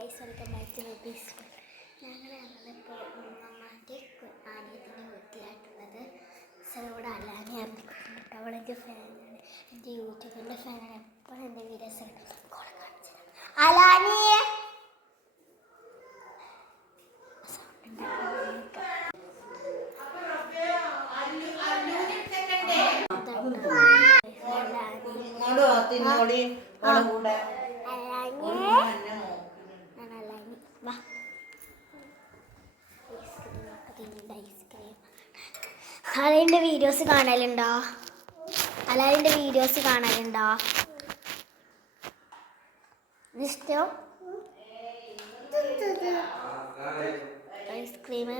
Guys, welcome back to Rubies. ഞങ്ങളിപ്പോൾ ഉമ്മമാൻ്റെ ആനിയത്തിൻ്റെ വീട്ടിലായിട്ടുള്ളത്. ഇവിടെ അലാനി ഇറങ്ങിക്കൊണ്ടിട്ടുണ്ട്. അവളെൻ്റെ ഫാനാണ്, എൻ്റെ യൂട്യൂബിൻ്റെ ഫാനാണ്. എപ്പോഴും എൻ്റെ വീഡിയോസ് അലാനി അലാലിൻ്റെ വീഡിയോസ് കാണലുണ്ടോ? അലാലിൻ്റെ വീഡിയോസ് കാണലുണ്ടോ? ഇഷ്ടം ഐസ്ക്രീം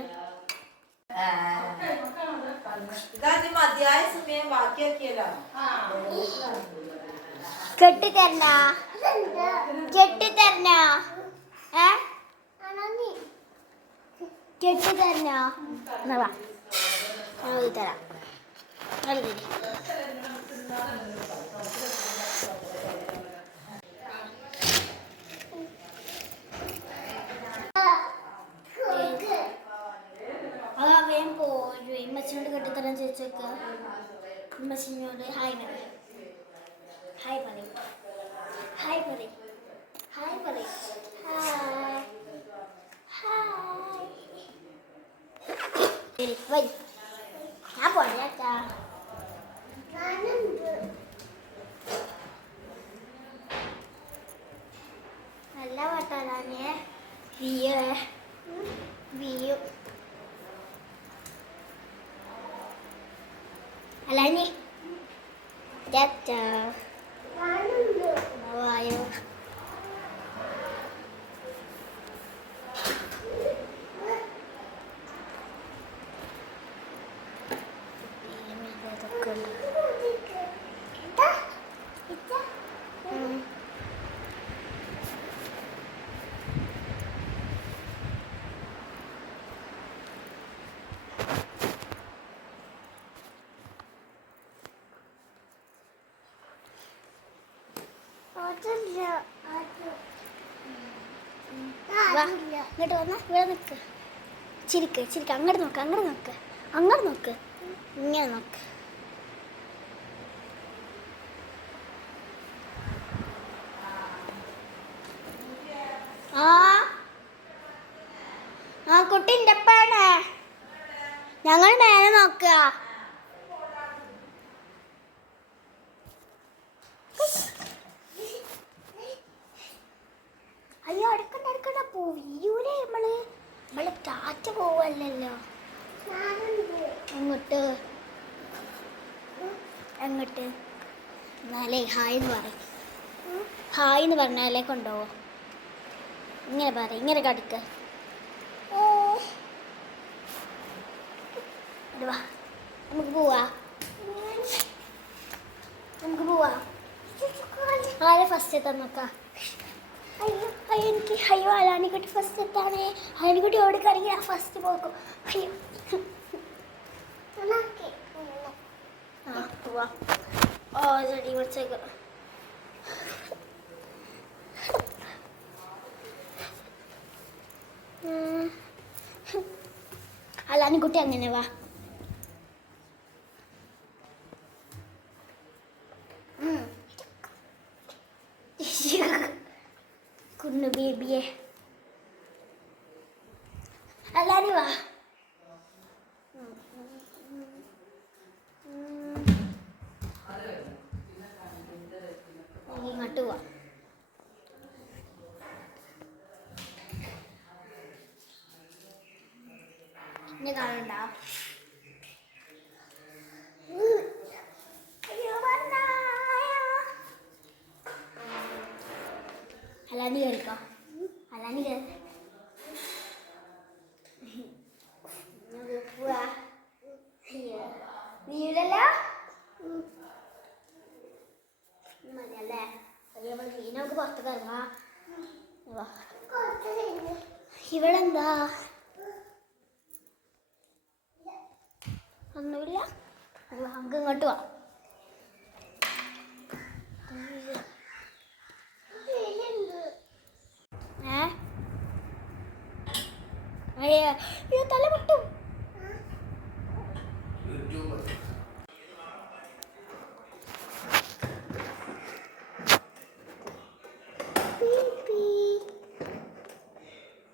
കെട്ടിത്തരണ കെട്ടിത്തരണ കെട്ടിത്തരണ എന്നാ വാ തരാം. വേഗം പോയി ഉമ്മച്ചിനോട് കെട്ടിത്തരാൻ ചോദിച്ചേക്ക. ഉമ്മച്ചിനോട് ഹായ് പറയും, ഹായ് പറയും, ഹായ് പറയും, ഹായ് പറയും, ഹായ് ഹായ്. ഞാൻ പോരാട്ടാ. നല്ല പാട്ടാലാനെ വിയു അലാനി വായോ. ഇങ്ങോട്ട് വന്നാ ഇവിടെ നിൽക്ക്, ചിരിക്ക് ചിരിക്ക്. അങ്ങോട്ട് നോക്ക്, അങ്ങോട്ട് നോക്ക്, അങ്ങോട്ട് നോക്ക്, ഇങ്ങനെ നോക്ക്. ആ കുട്ടി എൻ്റെ അപ്പാണ്. ഞങ്ങൾ മേലെ നോക്കുക. അയ്യോ അടുക്കണ്ട അടുക്കണ്ട, പോവിയൂലേ നമ്മള് ടാറ്റ പോവല്ലോ. അങ്ങോട്ട് അങ്ങോട്ട് എന്നാലേ ഹായ് എന്ന് പറയും. ഹായ് എന്ന് പറഞ്ഞാലേ കൊണ്ടുപോവോ. ഇങ്ങനെ പറയും, ഇങ്ങനെ കടിക്ക. വാ നമുക്ക് പോവാ, നമുക്ക് പോവാ. ആരെ ഫസ്റ്റ് എത്താൻ നോക്കാം. അയ്യോ അയ്യോ എനിക്ക് അയ്യോ അലാനിക്കുട്ടി ഫസ്റ്റ് എത്താണേ. അലാനിക്കുട്ടി ഓടിക്കറിയാ ഫസ്റ്റ് പോക്കും. അയ്യോ ആ പോവാ. ഓ ചെടി കുറച്ചേക്ക്. അലാനിക്കുട്ടി അങ്ങനെ വാ. കുഞ്ഞു ബേബിയെ അലാനി വാ. ഇങ്ങോട്ട് പോവാ. എന്നെ കാണണ്ട. അലാനി കേൾക്കാം, അലാനി കേൾക്കാം. വീടല്ലോ മതിയല്ലേ. നമുക്ക് പുറത്തേക്ക് ഇറങ്ങാം. ഇവിടെ എന്താ ഒന്നുമില്ല. നമുക്ക് ഇങ്ങോട്ട് പോവാം. അയ്യോ അയ്യോ തല പൊട്ടും.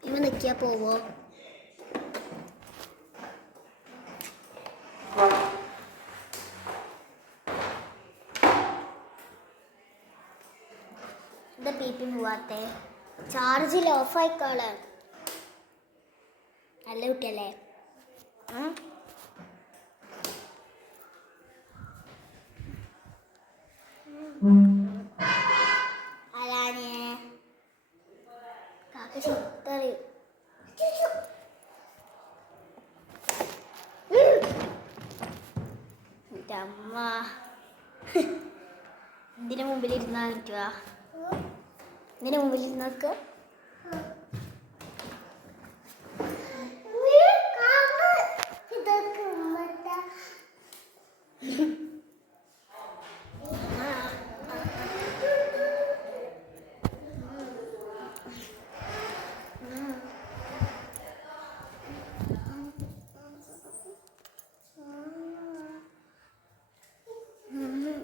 ഇവ നിൽക്കിയാ പോവോ? എന്താ പീപ്പി പോവാത്തെ? ചാർജിൽ ഓഫായിക്കാള്. നല്ല കുട്ടിയല്ലേ? അലാനിയെ കാക്ക ചിത്തറി അമ്മ ഇതിന് മുമ്പിൽ ഇരുന്നാ പറ്റുക? ഇതിന് മുമ്പിൽ ഇരുന്നോക്ക്.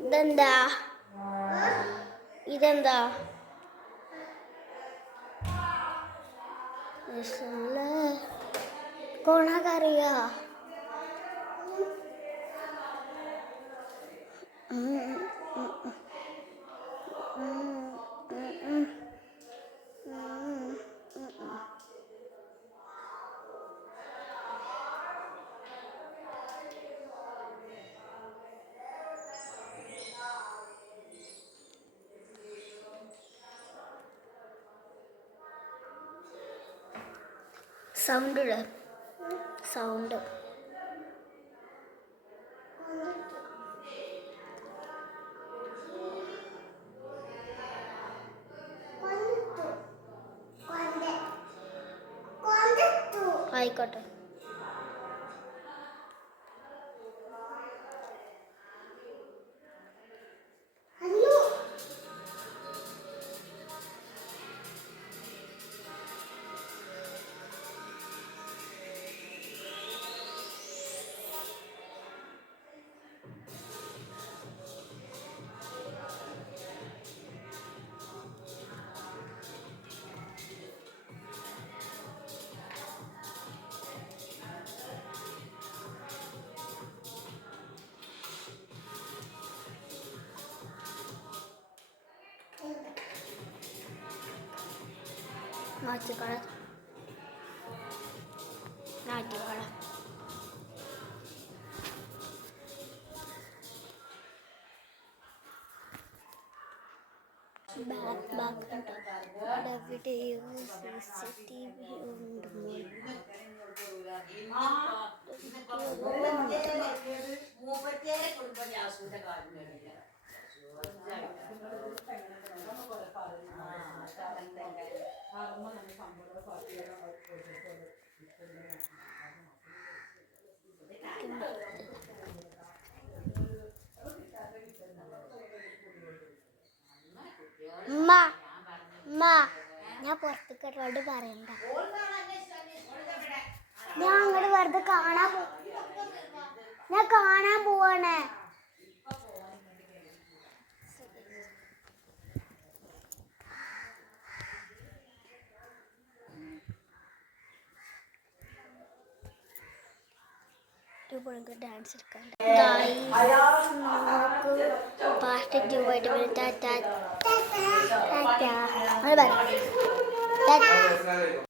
ഇതെന്താ? ഇതെന്താ? കൊണക്കറിയാ? സൗണ്ട് ഇട. സൗണ്ട് ആയിക്കോട്ടെ. നാട്ടിക്കള നാട്ടിക്കള ബാക്ക് എവിടെയോ CCTV ഉണ്ട്. ഞാൻ പുറത്തേക്ക് ഇറോട് പറയണ്ട. ഞാൻ അങ്ങോട്ട് വെറുതെ കാണാൻ പോവാണ്. ഡാൻസ് എടുക്കാൻ പാർട്ട് 2 ആയിട്ട് വരും. ടാറ്റാ.